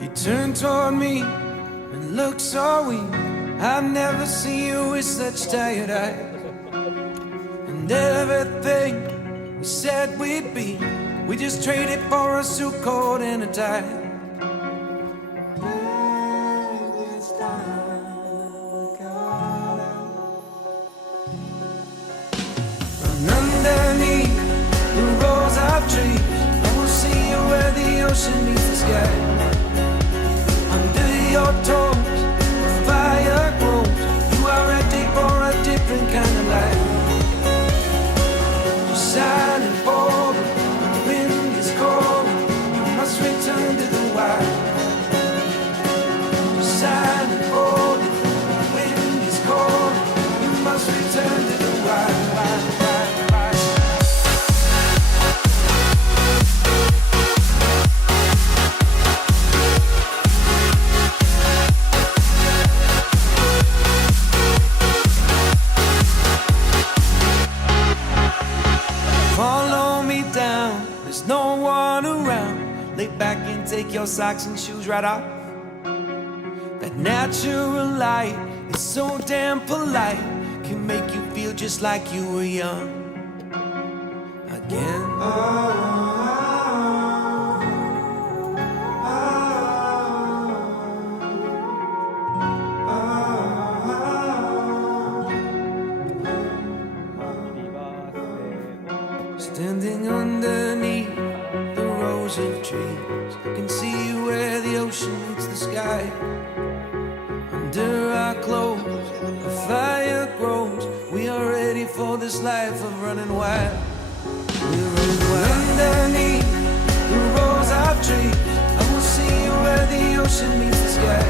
You turn toward me and look so weak. I've never seen you with such tired eyes. And everything we said we'd be, we just traded for a suit coat and a tie. And underneath the rows of trees, I will see you where the ocean meets the sky. Under your toes, the fire grows. You are ready for a different kind of life. You're silent for the wind is cold. You must return to the wild. You're silent for the wind is cold. You must return to the wild. Follow me down, there's no one around. Lay back and take your socks and shoes right off. That natural light is so damn polite, can make you feel just like you were young again. Standing underneath the rows of trees, I can see you where the ocean meets the sky. Under our clothes, the fire grows. We are ready for this life of running wild. We're running wild. Underneath the rows of trees, I will see you where the ocean meets the sky.